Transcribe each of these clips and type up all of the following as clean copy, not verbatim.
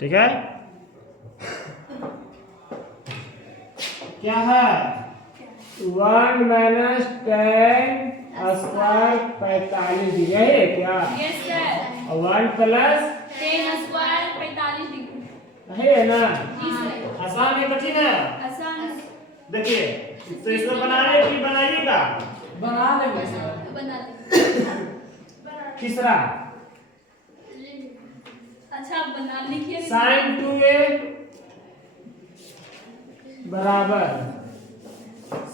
ठीक है, क्या है 1 माइनस टेन स्क्वायर 45 डिग्री है क्या? Yes sir. और 1 प्लस 10 स्क्वायर 45 डिग्री है ना? जी सर। आसान है कठिन है? आसान। देखिए तो इसको बनाने की बनाइएगा, बना लेंगे सर। बना दे। तीसरा अच्छा आप बना लिखिए। साइन 2a बराबर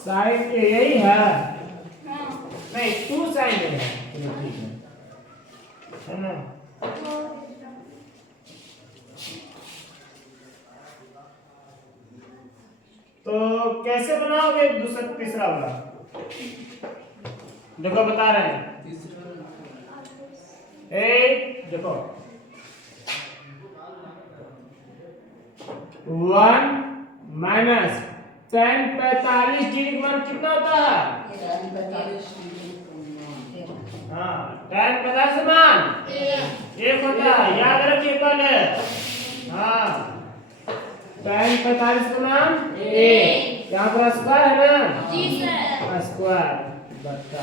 साइन a यही है, हाँ नहीं 2 साइन a है, है ना? तो कैसे बनाओगे दूसरा तीसरा वाला? देखो बता रहे हैं, देखो 1 माइनस टेन 45 डिग्री का मान कितना होता है? हाँ टेन 45 का मान एक होता है, याद रखिए पहले। हाँ टेन 45 का मान एक, यहाँ पर स्क्वायर है ना? जी सर। स्क्वायर बटा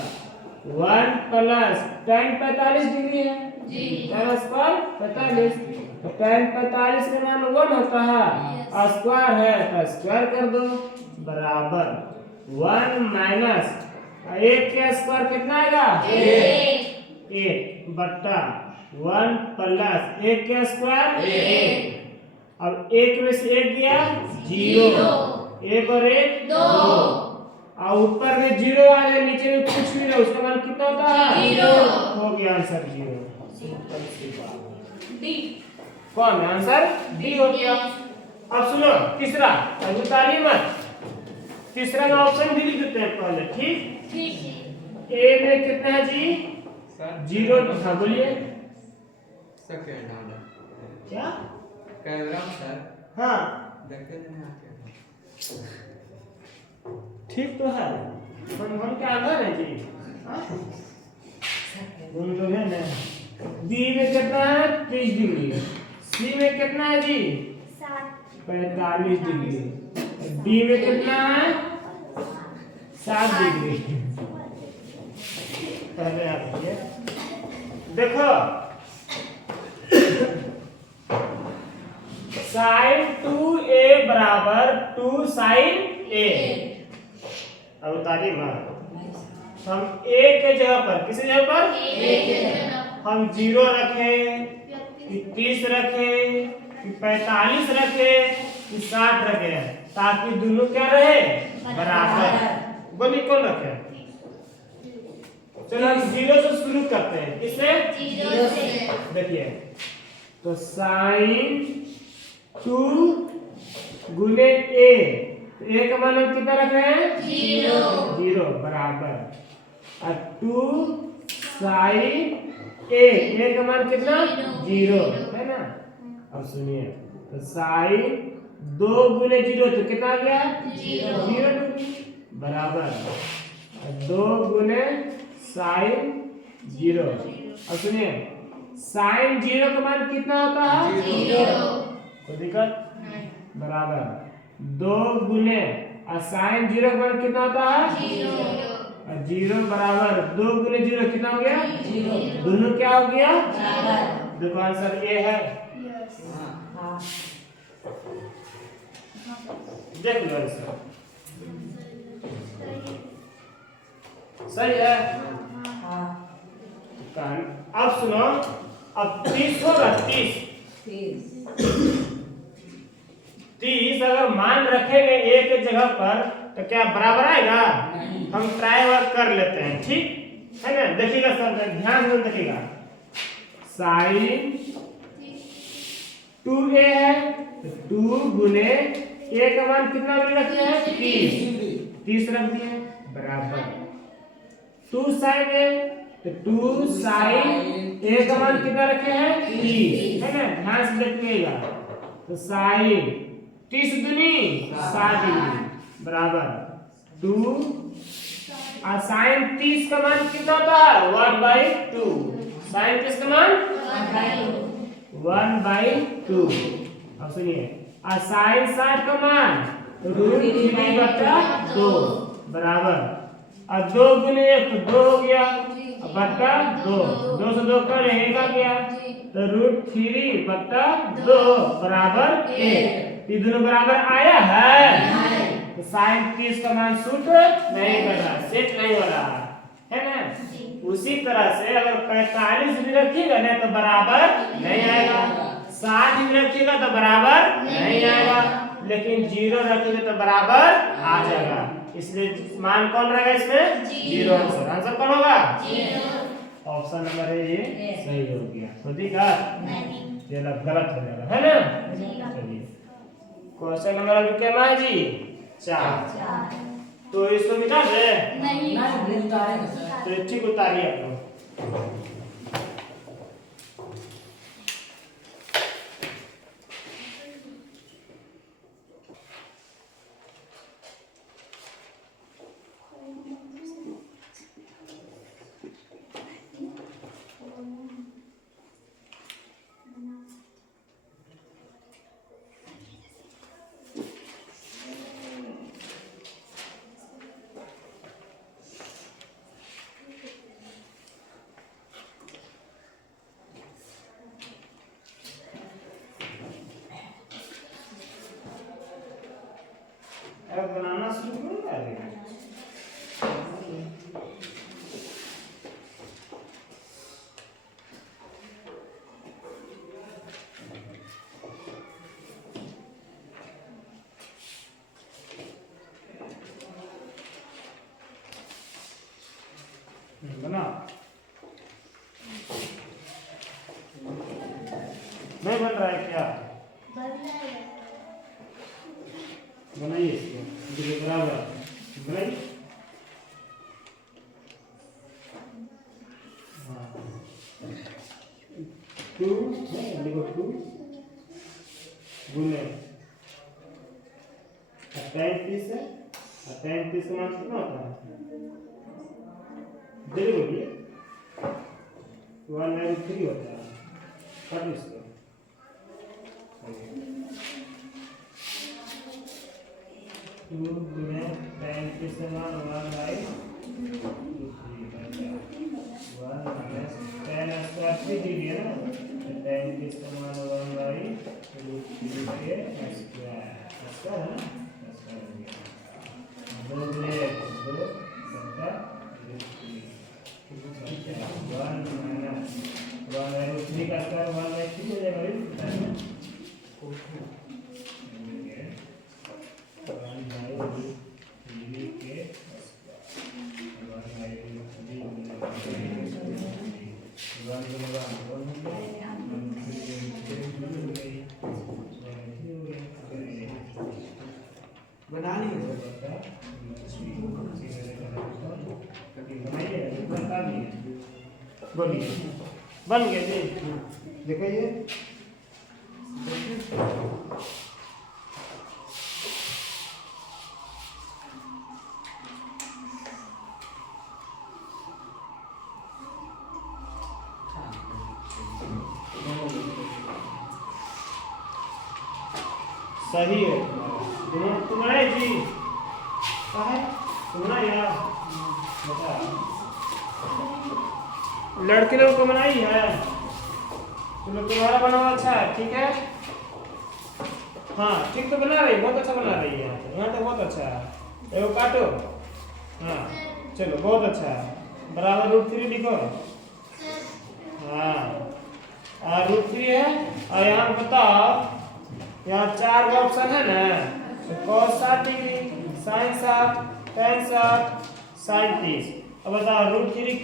1 प्लस टेन 45 डिग्री है जी। टेन स्क्वायर 45, तो टेन 45 का मान 1 होता है, स्क्वायर है तो स्क्वायर कर दो बराबर 1 माइनस एक के स्क्वायर कितना आएगा? एक बट्टा 1 प्लस एक के स्क्वायर एक। अब एक में से एक गया 0, एक और एक 2, और ऊपर में 0 आ जाए, नीचे में कुछ भी नहीं, उसका मान कितना होता है? 0 हो गया आंसर 0। डी। कौन आंसर? डी हो गया। अब सुनो तीसरा, अभी ताली मत, तीसरा में ऑप्शन भी लिख देते हैं पहले, ठीक? ठीक। ए में कितना है जी? 0। हाँ बोलिए सेकंड क्या? कैमरा सर हाँ देखते नहीं आके ठीक तो है, हम क्या आधार है जी? हाँ? दोनों लोग हैं ना। बी में कितना है? 30 डिग्री। सी में कितना है जी? 45 डिग्री। डी में कितना है? 7 डिग्री। पहले आप देखो साइन 2a बराबर 2 साइन a। अब उतारिए मार, हम a के जगह पर, किसी जगह पर हम 0 रखें कि 30 रखें कि 45 रखें कि 60 रखें, ताकि दोनों क्या रहे? बराबर। बोलिए कौन रखे? चलो हम 0 से शुरू करते हैं, किससे? 0 से। देखिए तो साइन 2 गुने a, a का मान हम कितना रख रहे हैं? 0 बराबर और 2 साइन a का मान कितना? 0 है ना? अब सुनिए तो साइन 2 गुने 0 तो कितना आ गया? 0 बराबर 2 गुने साइन 0। अब सुनिए साइन 0 का मान कितना होता है? 0। कोई दिक्कत? बराबर 2 गुने और साइन 0 का मान कितना होता है? 0। 0 बराबर 2 गुने 0 कितना हो गया? 0। दोनों क्या हो गया? देखो आंसर ए है। देख लो आंसर सही है। अब सुनो, अब 30 होगा 30 अगर मान रखेंगे ए के जगह पर तो क्या बराबर आएगा? हम ट्राई वर्क कर लेते हैं, ठीक है ना? देखिएगा सर, ध्यान से देखिएगा, साइन 2a है तो 2 गुने a का मान कितना रखते हैं? 30 रख दिए बराबर 2 साइन a तो 2 साइन a का मान कितना रखे हैं? 30 है ना? ध्यान से देखिएगा तो साइन 30 दूनी 60 डिग्री बराबर 2 और साइन 30 का मान कितना होता है? 1/2। साइन 30 का मान 1/2 अब सुनिए साइन 60 का मान √3/2 बराबर और 2 गुने 1 तो 2 हो गया बट्टा 2 2 से 2 कर रहेगा क्या तो √3/2 बराबर 1 ये दोनों बराबर आया है तो साइन 30 का मान सूट नहीं कर रहा सेट नहीं हो रहा है ना उसी तरह से अगर 45 भी रखिएगा ना तो बराबर नहीं आएगा 60 भी रखिएगा तो बराबर नहीं आएगा लेकिन 0 रखिएगा तो बराबर आ जाएगा इसलिए मान कौन रहेगा इसमें 0 आंसर आंसर कौन होगा ऑप्शन नंबर ए ये सही हो गया तो देखा ये गलत हो जाएगा है ना चलिए क्वेश्चन नंबर अभी क्या है जी 4 तो इसको मिटा दे नहीं उतारेंगे सर तो ठीक उतारिए आप लोग अब बनाना शुरू करो यार बना नहीं बन रहा है क्या बनाइए इसको ये बराबर बनाइए टू देखो 2 गुने 35 है 35 का मान कितना होता है जल्दी बोलिए 193 होता है काट इसको 2 गुने 35 का मान 1/2 10 स्क्वायर भी दी गई है ना 35 का मान 1/√3 के स्क्वायर है ना 2 गुने 2 बटा 1 माइनस 1/√3 का स्क्वायर 1/3 हो जाएगा बना लिए बोलिए बन गया जी देखिए सही है तुम्हारे जी है तुम्हारा यार बता लड़के लोग को बनाई है चलो तुम्हारा बना हुआ अच्छा है ठीक है हाँ ठीक तो बना रही बहुत अच्छा बना रही है यहाँ तो बहुत अच्छा है एगो काटो हाँ चलो बहुत अच्छा है बराबर √3 लिखो हाँ और √3 है और यहाँ बताओ यहाँ 4 ऑप्शन है ना तो cos 60 degree sin 60 tan 60 sin 30 अब बताओ √3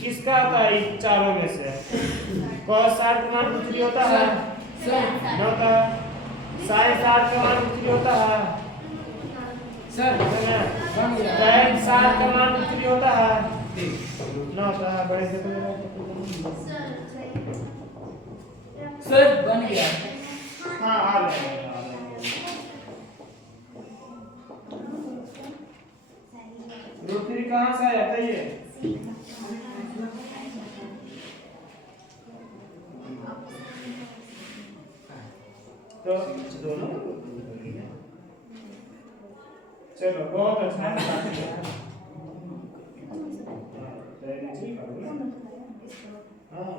किसका आता है इन चारों में से cos 60 का मान √3 होता है न होता sin 60 का मान √3 होता है सर tan 60 का मान √3 होता है न होता है बड़े से सर बन गया हाँ आ गया √3 कहाँ से आया बताइए तो चलो बहुत अच्छा है। हाँ,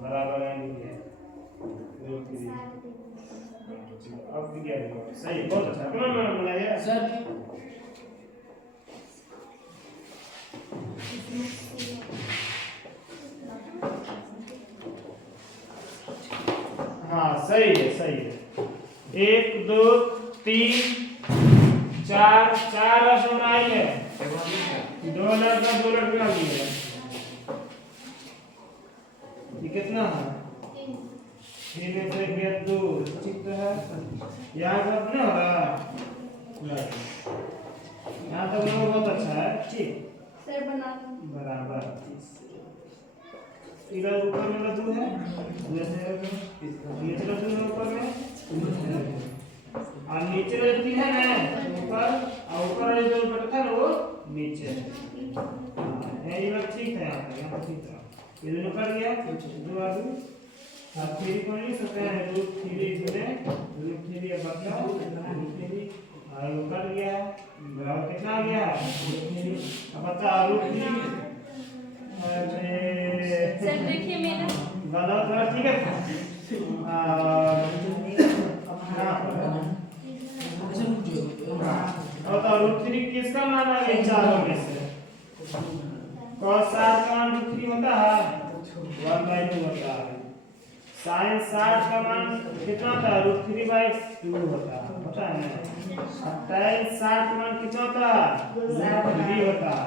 बराबर है लिखिए। अब क्या देखो सही बहुत अच्छा कौन बनाया सर हाँ सही है सही है। 1 2 3 4 4 राशि आई है। 2 लड़का 2 लड़का भी है। ये कितना है? 3 में से गया 2 ठीक तो है। यहाँ का अपने हो रहा यहाँ तक लोग बहुत अच्छा है ठीक सर बना बराबर। इधर ऊपर में लड्डू है जैसे नीचे लड्डू है ऊपर में और नीचे लड्डू है ना ऊपर और ऊपर जो बैठा था ना वो नीचे। हाँ ये बात ठीक है यहाँ ठीक है। ये दोनों कर गया दो आदमी अब थ्री को नहीं सकते हैं रूट थ्री गुने रूट थ्री अब बचा रूट थ्री और वो कट गया बराबर कितना आ गया अब बचा रूट थ्री। अरे सर देखिए मेरा गलत थोड़ा ठीक है। और तो रूट थ्री किसका मान आ गया चारों में से? cos 60 का मान रूट थ्री होता है 1/2 होता है। sin 60 का मान कितना होता है रूट 3/2 होता है पता है ना। tan 60 का मान कितना होता है रूट 3 होता है।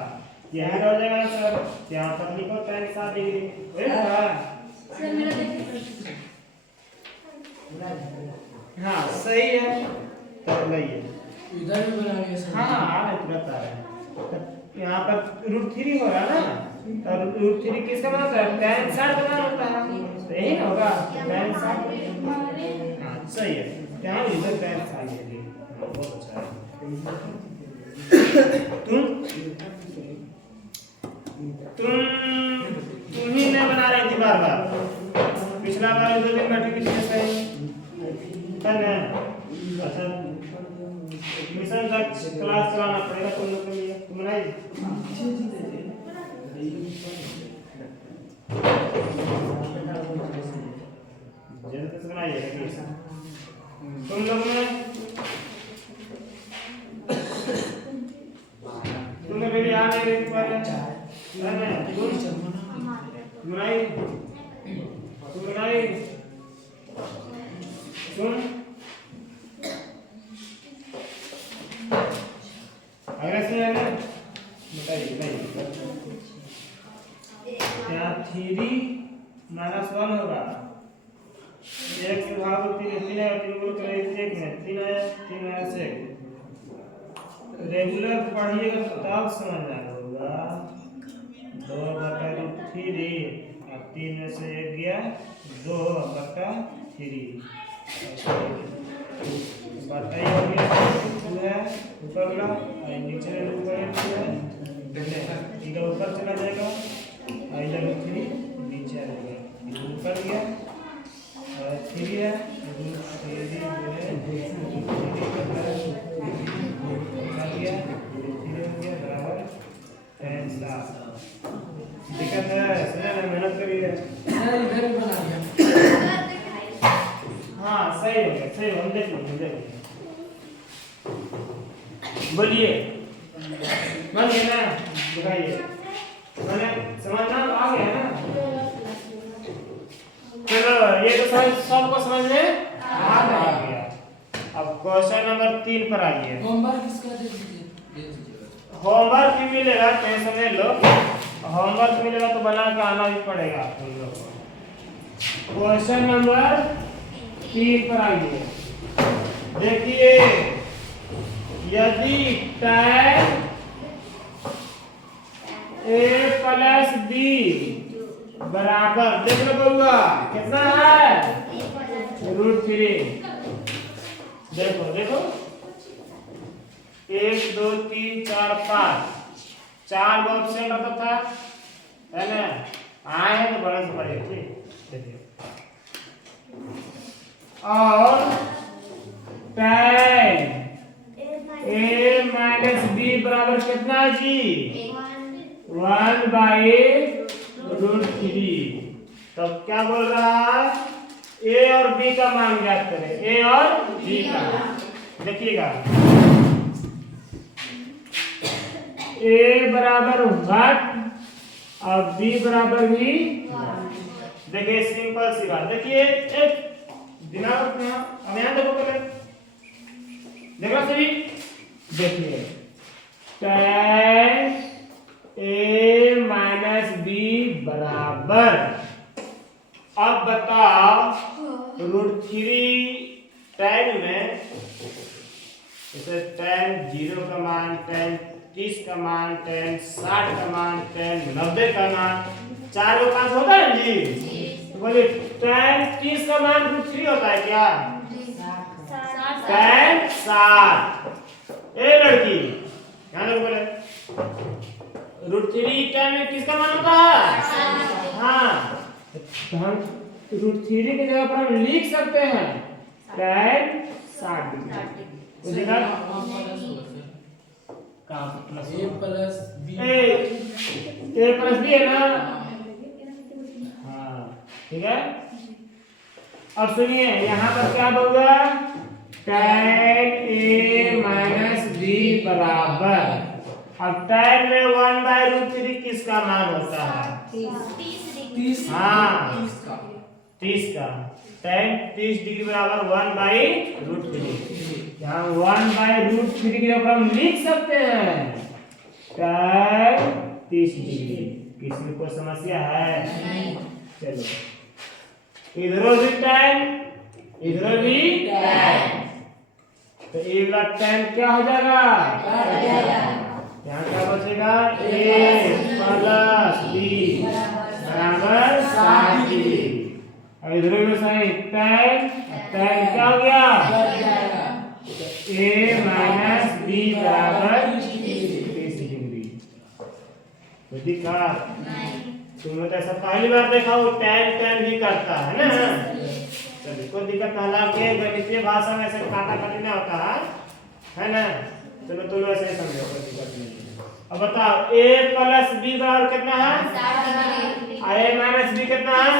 यही रह जाएगा सर यहाँ पर लिखो tan 60 डिग्री होगा। सर मेरा देखिए हाँ सही है तो लाइए इधर भी बना लिया सर। हाँ आ रहा है तुरंत आ रहा है। यहाँ पर रूट 3 हो रहा है ना तो रूट 3 किसका मान होता है tan 60 का मान होता है तो यही ना होगा tan 60। हाँ सही है यहाँ इधर tan 60 है बहुत अच्छा है। तुम ही नहीं बना रही थी बार बार पिछला बार 2 दिन बैठे किसी से करना अच्छा मिशन तक क्लास चलाना पड़ेगा तुम लोग के लिए तुम बनाई जल्दी से बनाइए तुम लोग में तुम्हें भी याद है एक बार बनाई तुम बनाई सुन अगला सुन है ना बताइए क्या 3 माइनस 1 होगा 1 से भाग 3 है 3 गुण करें 1 में 3 है 3 है 1 रेगुलर पढ़िएगा तब समझ आएगा 2/3 अब 3 में से 1 गया 2/3 बताइए हो गया 2 है ऊपर वाला और नीचे ऊपर है इधर ऊपर चला जाएगा और इधर 3 नीचे आ जाएगा ऊपर गया और 3 है 3 जो है 3 बराबर tan 60 दिक्कत है सुना ना मेहनत करिए सर इधर भी बना लिया। हाँ सही हो गया सही हम देख लेंगे बोलिए बन गया ना दिखाइए मैंने समझना आ गया ना। चलो ये तो सबको समझ में आ गया। अब क्वेश्चन नंबर 3 पर आइए। होमवर्क किसका दे दीजिए होमवर्क भी मिलेगा टेंशन ले लो होमवर्क मिलेगा तो बना के आना भी पड़ेगा तुम लोग को। क्वेश्चन नंबर 3 पर आइए देखिए यदि tan a प्लस b बराबर देख लो बउआ कितना है √3 देखो देखो 1 2 3 4 5 4 ऑप्शन रहता था है ना आए हैं तो बड़ा से बड़े ठीक देखिए और tan a माइनस b बराबर कितना जी 1/√3। तो क्या बोल रहा है a और b का मान ज्ञात करें a और b का। देखिएगा a बराबर 1 और b बराबर भी। देखिए सिंपल सी बात। देखिए एक दिमाग रखना। अब यहाँ देखो पहले देखो सही। देखिए tan a माइनस b बराबर, अब बताओ √3 tan में जैसे tan 0 का मान, tan 30 का मान, tan 60 का मान, tan 90 का मान, 4 का 5 होता है जी। तो बोलिए tan 30 का मान √3 होता है क्या? tan 60। ए लड़की ध्यान रखो बोले √3 tan में किसका मान होता है? हाँ तो हम √3 की जगह पर हम लिख सकते हैं tan 60 डिग्री। तो देखा कहाँ plus a plus b a plus b है ना। हाँ ठीक है। अब सुनिए यहाँ पर क्या होगा tan a माइनस b बराबर, अब tan में 1/√3 किसका मान होता है? 30 हाँ 30 का 30 का। tan 30 डिग्री बराबर 1/√3। यहाँ 1/√3 की जगह हम लिख सकते हैं tan 30 डिग्री। किसी में कोई समस्या है? चलो इधर भी tan इधर भी tan, तो ये वाला tan क्या हो जाएगा? यहाँ क्या बचेगा? a प्लस b बराबर 60 डिग्री। अब इधर भी सही tan क्या हो गया? a माइनस b बराबर 30 डिग्री। तो दिखा तुमने तो ऐसा पहली बार देखा वो tan भी करता है ना। चलिए कोई दिक्कत ना के गणितीय भाषा में ऐसे काटा काटी ना होता है ना। चलो तुम ऐसे ही समझो, कोई दिक्कत नहीं। अब बताओ a प्लस b बराबर कितना है? a माइनस b कितना है?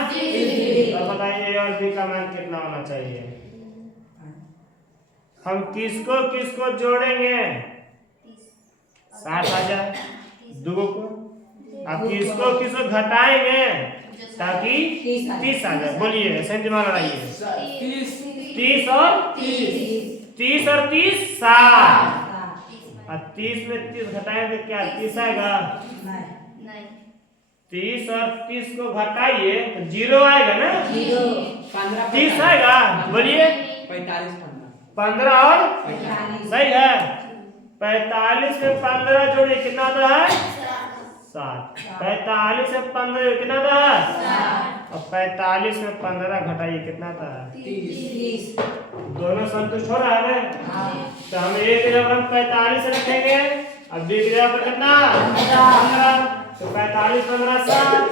अब बताइए a और b का मान कितना होना चाहिए? हम किसको जोड़ेंगे? 60 आ जाए दो को। अब किसको घटाएंगे ताकि 30 आ जाए? बोलिए संजमा लड़ाइए। 30 और 30 और 30 60। अब 30 में 30 घटाएंगे तो क्या 30 आएगा? 30 और 30 को घटाइए तो 0 आएगा ना। 30 आएगा। बोलिए 15 और सही है। 45 में 15 जोड़िए कितना आता है? 60। 45 में 15 कितना आता है? अब 45 में 15 घटाइए कितना आता है? 30। दोनों संतुष्ट हो रहा है ना। तो हम एक जगह पर 45 रखेंगे, अब b की जगह पर कितना? 15। तो 45 15 60।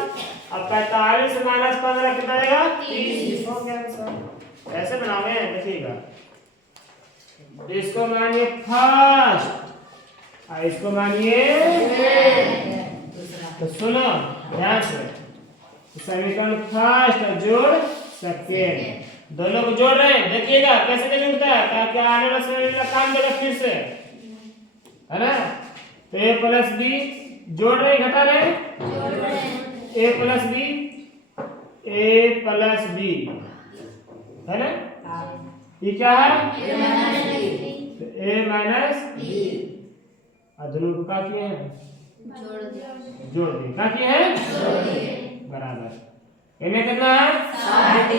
अब 45 माइनस 15 कितना आएगा? 30। हो गया सर। कैसे बनाओगे देखिएगा। इसको मानिए फर्स्ट और इसको मानिए। तो सुनो ध्यान से, समीकरण फर्स्ट और जोड़ सेकेंड दोनों को जोड़ रहे हैं। देखिएगा कैसे कैसे जुड़ता है ताकि आने वाले समय में काम देगा फिर से, है ना। तो a प्लस b जोड़ रहे घटा रहे a प्लस b है ना। ये क्या है? तो a माइनस b और दोनों को क्या किए हैं? जोड़ दिए। क्या किए हैं? बराबर। इन्हें कितना है? 60।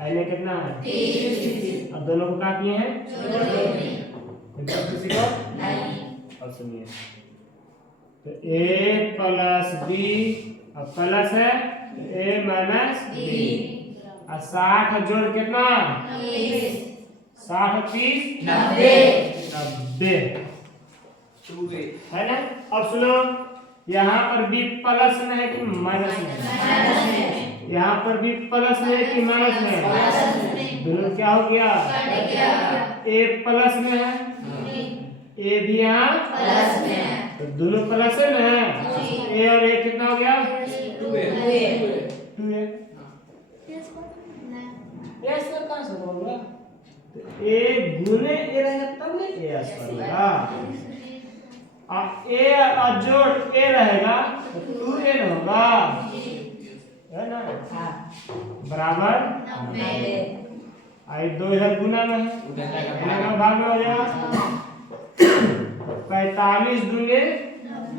इन्हें कितना है? 30। अब दोनों को क्या किए हैं? जोड़ दिए। किसी को नहीं। अब सुनिए तो a प्लस b अब प्लस है तो a माइनस b और 60 जोड़ कितना? 60 30 90 है ना। अब सुनो यहाँ पर b प्लस में है कि माइनस में? यहाँ पर भी प्लस में है कि माइनस में है? दोनों क्या हो गया? ए प्लस में है, ए भी यहाँ प्लस में है। तो दोनों प्लस है ना? ए और ए कितना हो गया? 2a। ए स्क्वायर कहाँ से होगा? तो ए गुने ए रहेगा तब ना ए स्क्वायर होगा। अब ए और जोड़ ए रहेगा तो 2n होगा, है ना? बराबर 90। आई 2 इधर गुना में है, गुना में भाग में हो जाएगा। 45 दूंगे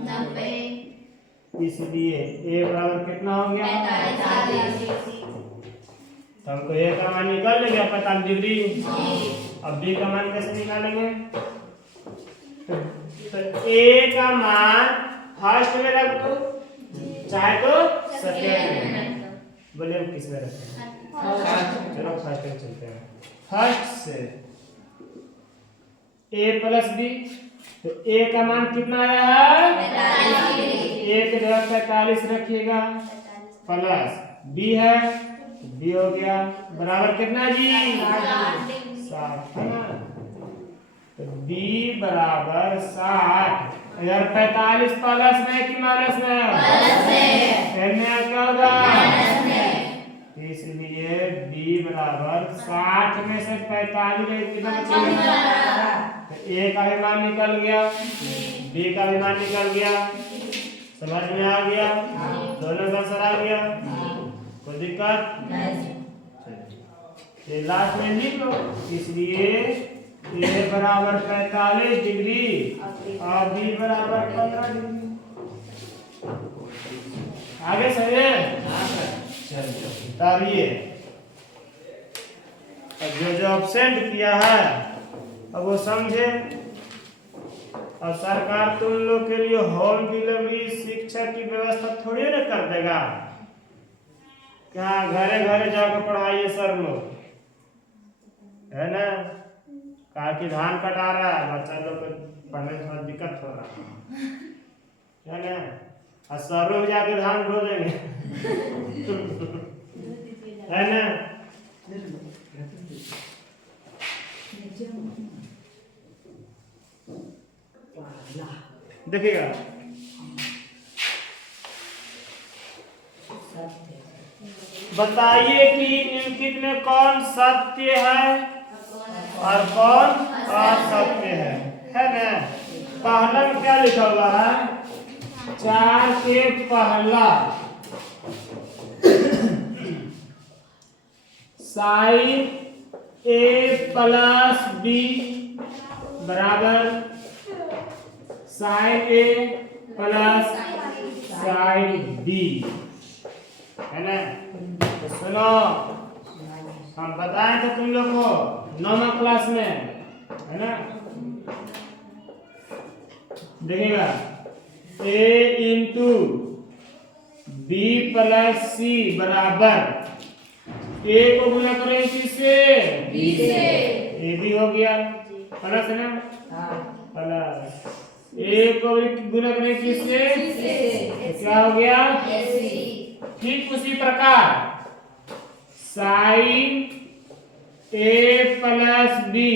90। इसलिए ए बराबर कितना हो गया? 45। तो हमको ए का मान निकाल लेंगे 45 डिग्री। अब बी का मान कैसे निकालेंगे? तो ए का मान फर्स्ट में रख दो, चाहे तो सेकंड में। बोले हम किस में रखें? चलो फर्स्ट में चलते हैं। फर्स्ट से ए प्लस बी, तो ए का मान कितना आया है? ए के जगह 45 रखिएगा, प्लस बी है, बी हो गया बराबर कितना जी? 60 है ना? तो b बराबर 60। इधर 45 प्लस में कि माइनस में? प्लस में। में क्या होगा? माइनस में। इसलिए b बराबर 60 में से 45 कितना बचेगा? तो a का भी मान निकल गया, b का भी मान निकल गया। समझ में आ गया? दोनों का आंसर आ गया, कोई दिक्कत? ये लास्ट में लिख लो। इसलिए ए बराबर 45 डिग्री और बी बराबर 15 डिग्री। आगे सही है? चलिए उतारिए। अब जो ऑब्सेंट किया है अब वो समझे। और सरकार तुम लोग के लिए होम डिलीवरी शिक्षा की व्यवस्था थोड़ी ना कर देगा। क्या घरे घरे जाकर पढ़ाइए सर लोग, है ना? कहा कि धान कटा रहा है, बच्चा लोग को पढ़ने में थोड़ा दिक्कत हो रहा है ना? और सरों में जाके धान ढो देंगे, है ना? देखिएगा, बताइए कि निम्नलिखित में कौन सत्य है और कौन असत्य है ना? पहला में क्या लिखा हुआ है? 4 के पहला साइन ए प्लस बी बराबर साइन ए प्लस साइन बी, है ना? तो सुनो, हम बताएं तो तुम लोग को 9वीं क्लास में, है ना? देखिएगा, a इंटू बी प्लस सी बराबर a को गुना करें किससे? बी से। a भी हो गया प्लस, है ना? प्लस a को गुना करें किससे? तो क्या हो गया? ठीक उसी प्रकार साइन ए प्लस बी,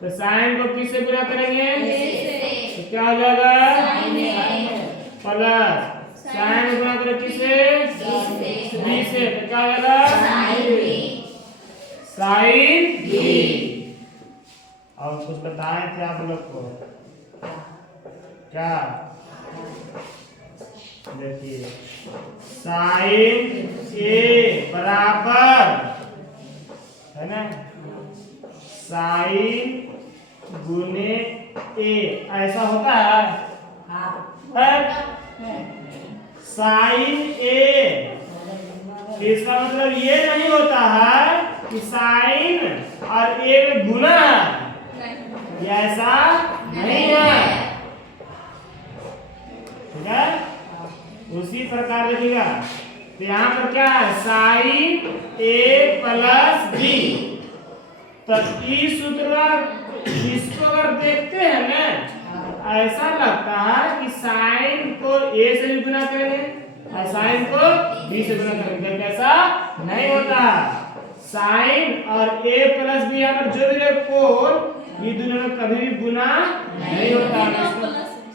तो साइन को किससे गुना करेंगे? तो क्या हो जाएगा? प्लस साइन गुना करें किससे? बी से, तो क्या हो जाएगा? Sine B. और कुछ बताए थे आप लोग को, क्या? देखिए, साइन ए बराबर, है ना, साइन गुने ए, ऐसा होता है? साइन ए, इसका मतलब ये नहीं होता है कि साइन और ए में गुना है, ये ऐसा नहीं है, ठीक है? उसी प्रकार देखिएगा, तो यहाँ पर क्या है? साइन ए प्लस बी। तब इस सूत्र इसको अगर देखते हैं ना, ऐसा लगता है कि साइन को ए से भी गुना करेंगे और साइन को बी से गुना करेंगे, कैसा नहीं होता। साइन और a प्लस बी यहाँ पर जो भी रहे कोण, ये दोनों में कभी भी गुना नहीं होता।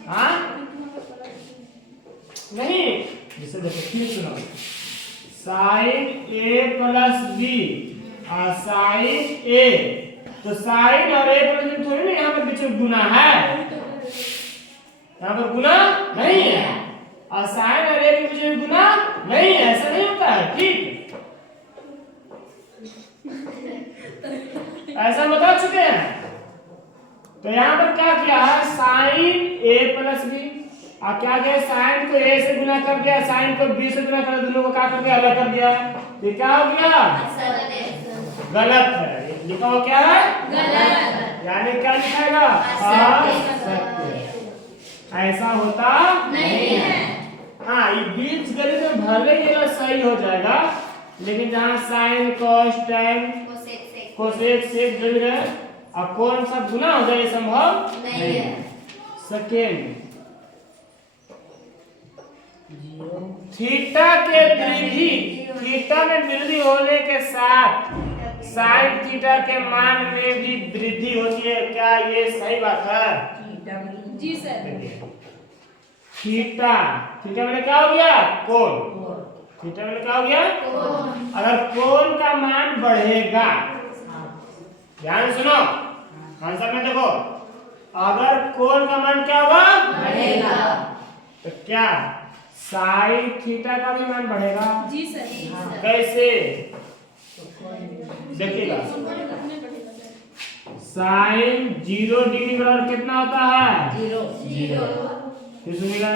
हाँ नहीं, जैसे देखो फिर सुनो, साइन a प्लस बी और साइन a, तो साइन और a प्लस बी थोड़ी ना यहाँ पर बीच में गुना है, यहाँ पर गुना नहीं है, और साइन और a के बीच में गुना नहीं है, ऐसा नहीं होता है, ठीक। ऐसा बता चुके हैं। तो यहाँ पर क्या किया है, साइन a प्लस बी, और क्या किया, साइन को a से गुना कर दिया, साइन को b से गुना कर दिया, दोनों को क्या कर दिया, अलग कर दिया। ये क्या हो गया, गलत है। लिखा हुआ क्या है, गलत, यानी क्या लिखाएगा, असत्य। ऐसा होता नहीं है। हाँ, ये बीच गणित में भले ये सही हो जाएगा, लेकिन जहाँ sine cos tan cosec sec जो भी रहे, अब कौन सा गुना हो जाए, संभव नहीं है। सेकेंड, थीटा के वृद्धि, थीटा में वृद्धि होने के साथ साइन थीटा के मान में भी वृद्धि होती है, क्या ये सही बात है? जी सर। थीटा, थीटा में क्या हो गया, कोण, थीटा में क्या हो गया, अगर कोण का मान बढ़ेगा, ध्यान सुनो, आंसर में देखो, अगर कोण का मान क्या होगा, बढ़ेगा, तो क्या साइन थीटा का भी मान बढ़ेगा? जी सर। कैसे, देखिएगा, साइन 0 डिग्री बराबर कितना होता है, 0। फिर सुनिएगा,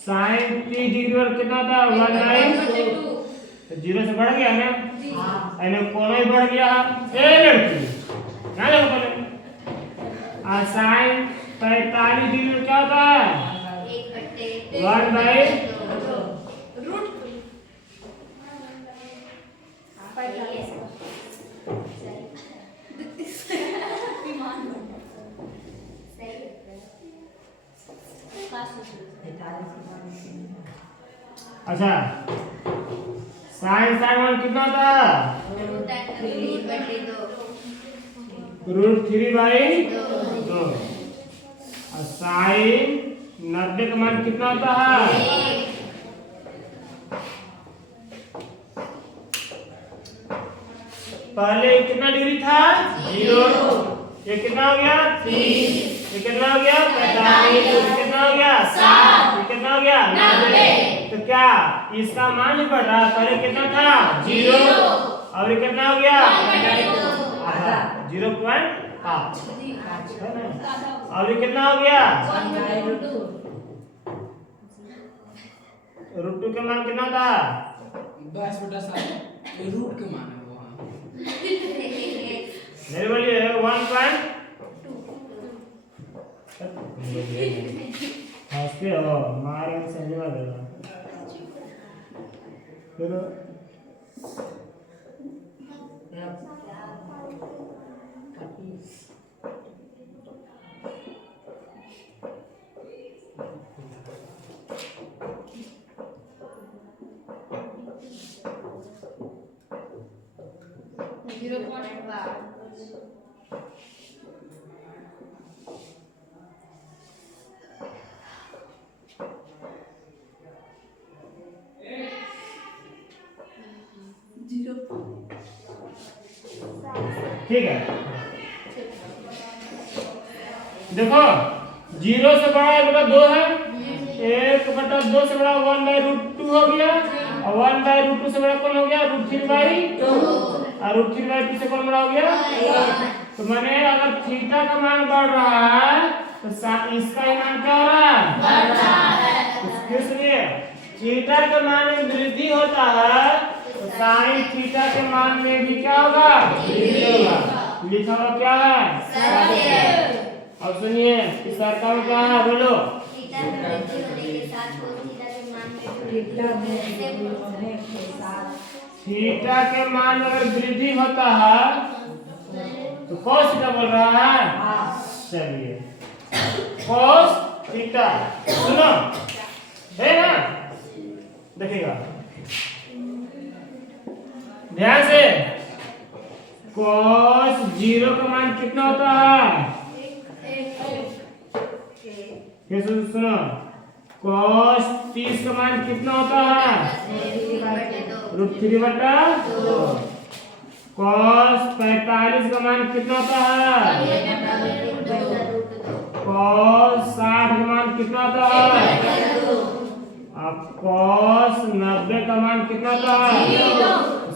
साइन 30 डिग्री बराबर कितना होता है, 1/2। तो 0 से बढ़ गया ना, यानी कोण ही बढ़ गया। ए लड़की, क्या देखो पहले, साइन 45 डिग्री क्या होता है, 1/2। अच्छा, साइन साइन कितना होता है, √3/2। और साइन 90 का मान कितना होता है, पहले कितना डिग्री था, 0। ये कितना हो गया, 30। ये कितना हो गया, 45। ये कितना हो गया, 60। ये कितना हो गया, 90। तो क्या इसका मान ही बढ़ रहा है, पहले कितना था, 0, और ये कितना हो गया, आधा, 0.5। और ये कितना हो गया, √2 का मान कितना था, 10/7 रूट के मान है वो। मेरे बोलिए 1. हंसते हो, मारे समझवा देगा। चलो ठीक है, देखो 0 से बड़ा 1/2 है, 1/2 से बड़ा 1/√2 हो गया, और 1/√2 से बड़ा कौन हो गया, √3/2, और √3/2 से कौन बड़ा हो गया, तो माने अगर थीटा का मान बढ़ रहा है तो इसका ही मान क्या हो रहा है, बढ़ रहा है। इसलिए थीटा के मान में वृद्धि होता है, तो साइन थीटा के मान में भी क्या होगा, वृद्धि होगा। लिखा हुआ क्या है, सत्य। अब सुनिए इस सर्कल क्या है, बोलो, थीटा के मान में अगर वृद्धि होता है तो कॉस थीटा बोल रहा है। चलिए कॉस थीटा सुनो, है ना, देखिएगा ध्यान से, cos 0 का मान कितना होता है? फिर सुनो, cos 30 का मान कितना होता है? √3/2। cos 45 का मान कितना होता है? cos 60 का मान कितना होता है? अब cos 90 का मान कितना होता है?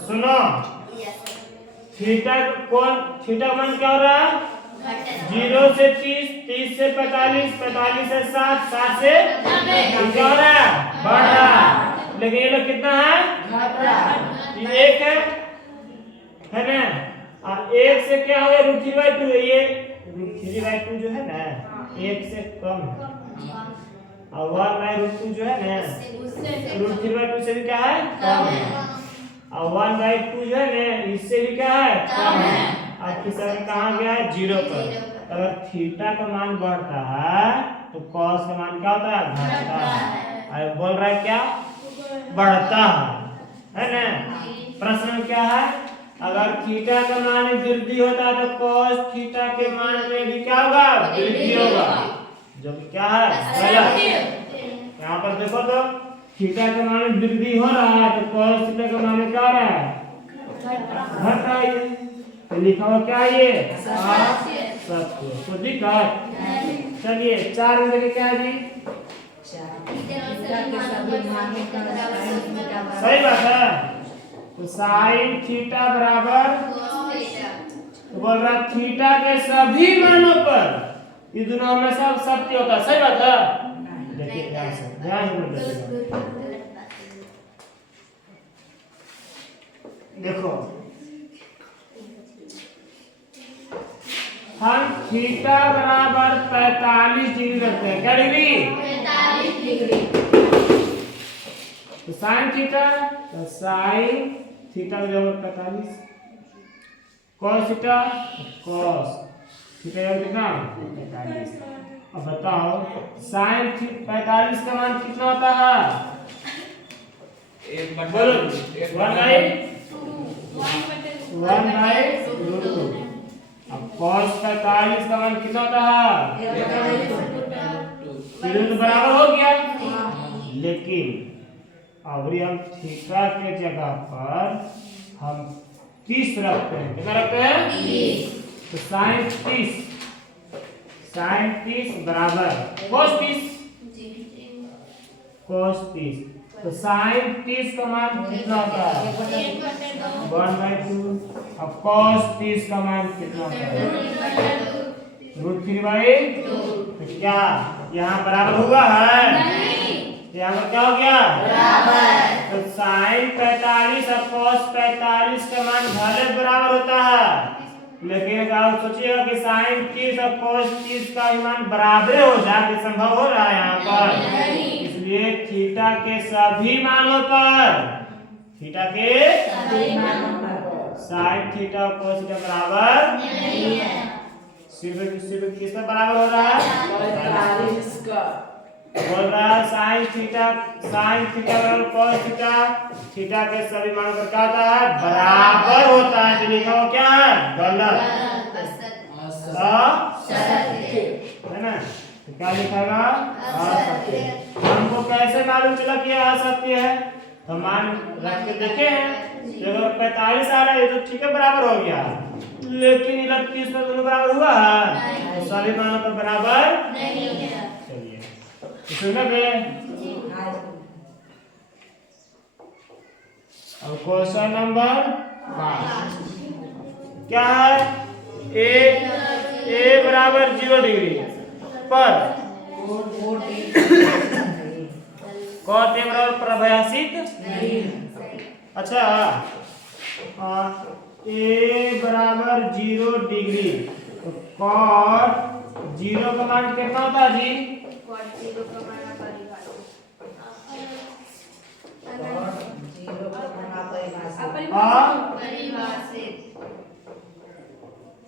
सुनो, थीटा का मान क्या हो रहा है? 0 से 30, 30 से 45, 45 से 60, 60 से क्या हो रहा है? बढ़ रहा है। लेकिन ये लोग कितना है? ये 1 है ना? और 1 से क्या हो गया? √3/2। ये √3/2 जो है ना 1 से कम है, और 1/√2 जो है ना √3/2 से भी क्या है? कम है, और 1/2 जो है ना इससे भी क्या है? कम है। अब किस तरह कहाँ गया है? 0 पर। अगर थीटा का मान बढ़ता है तो cos का मान क्या होता है? घटता है। और बोल रहा है क्या? बढ़ता है ना? प्रश्न में क्या है? अगर थीटा का मान वृद्धि होता है तो cos थीटा के मान में भी क्या होगा? वृद्धि होगा, जो कि क्या है? गलत। यहाँ पर देखो तो थीटा के मान में वृद्धि हो रहा है तो cos थीटा के मान में क्या हो रहा है? घट रहा है। तो लिखा हुआ क्या है? ये सत्य। तो दिक्कत? चलिए 4 में देखिए क्या है जी? सही बात है। तो sin थीटा बराबर, तो बोल रहा थीटा के सभी मानों पर ये दोनों हमेशा सत्य होता है। सही बात है। देखिए ध्यान से, ध्यान से देखिएगा। देखो हम थीटा बराबर 45 डिग्री रखते हैं। क्या डिग्री? 45 डिग्री। तो साइन थीटा, तो साइन थीटा बराबर 45, cos थीटा, cos थीटा बराबर कितना? 45। अब बताओ साइन 45 का मान कितना होता है? 1/√2। अब cos 45 का मान कितना होता है? तो बराबर हो गया। लेकिन अब हम थीटा के जगह पर हम 30 रखते हैं। कितना रखते हैं? 30। तो साइन 30 बराबर cos 30। तो साइन 30 का मान कितना होता है? 1/2। अब cos 30 का मान कितना होता है? √3/2। तो क्या यहाँ बराबर हुआ है? यहाँ पर क्या हो गया? बराबर। तो साइन 45 और cos 45 का मान भले बराबर होता है, लेकिन आप सोचिएगा कि साइन 30 और cos 30 का मान बराबर हो जाए, संभव हो रहा है यहाँ पर? इसलिए थीटा के सभी मानों पर, थीटा के साइन थीटा और cos थीटा बराबर नहीं है। सिर्फ किस पर बराबर हो रहा है? 45 का। बोल रहा है साइन थीटा बराबर cos थीटा, थीटा के सभी मानों पर क्या होता है? बराबर होता है। तो लिखा हो क्या है? गलत। है ना? तो क्या लिखेगा? असत्य। हमको कैसे मालूम चला कि यह असत्य है? तो मान रख के देखे हैं, अगर 45 आ रहा है तो ठीक है बराबर हो गया, लेकिन 31 पर दोनों बराबर हुआ है, तो सभी मानों पर बराबर नहीं है। चलिए सुनना बे। अब क्वेश्चन नंबर 5 क्या है? a बराबर 0 डिग्री पर cos a बराबर परिभाषित नहीं। अच्छा a बराबर 0 डिग्री, तो cos 0 का मान कितना होता है जी?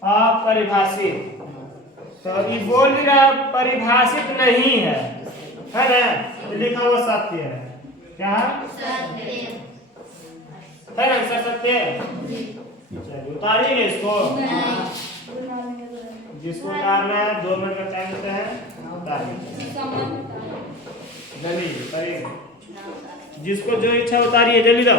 अपरिभाषित। तो ये बोल रहा परिभाषित नहीं है, है ना? तो लिखा हुआ सत्य है। क्या सत्य है ना आंसर सत्य है? चलिए उतारिए ना इसको, जिसको उतारना है 2 मिनट का टाइम देते हैं, उतारिए जल्दी उतारिए, जिसको जो इच्छा उतारिए जल्दी दो।